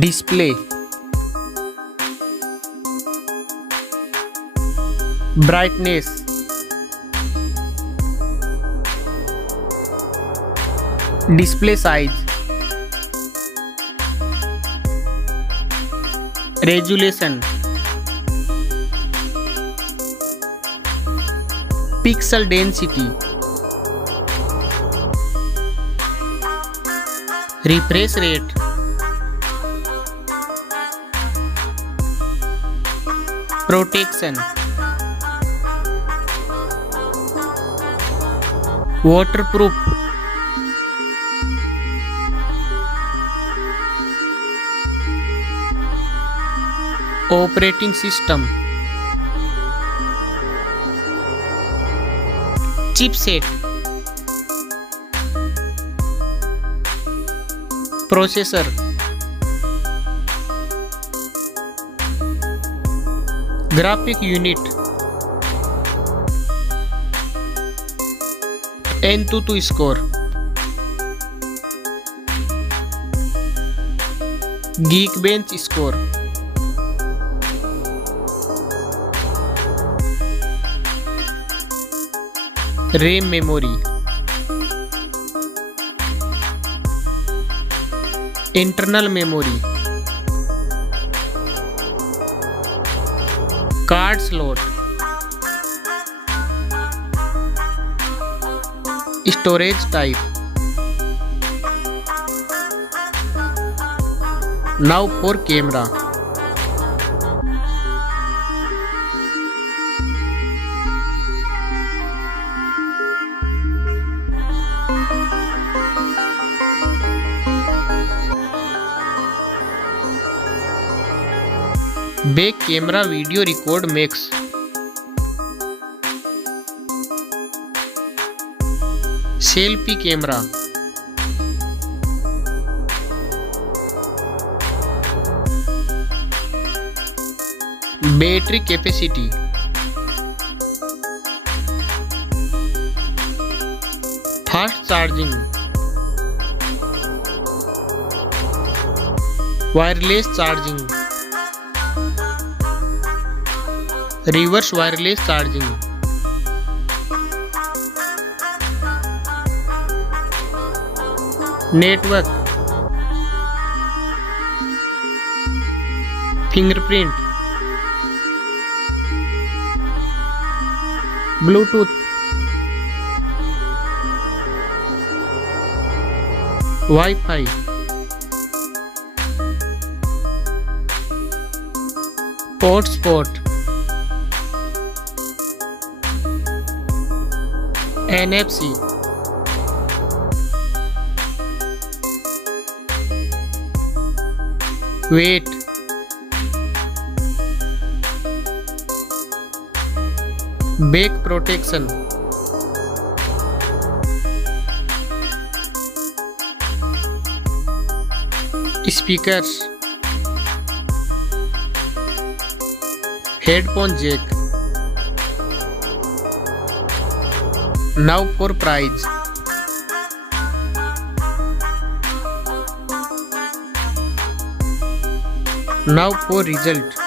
display, brightness, display size, resolution, pixel density, refresh rate, protection, waterproof, operating system, chipset, processor, graphic unit, Antutu score, Geekbench score, RAM memory, internal memory, card slot, storage type. Now for camera. Back camera video record max. Selfie camera. Battery capacity. Fast charging. Wireless charging. Reverse wireless charging. Network. Fingerprint. Bluetooth. Wi-Fi. Hotspot. NFC. Weight. Back protection. Speakers. Headphone jack. Now for price. Now for result.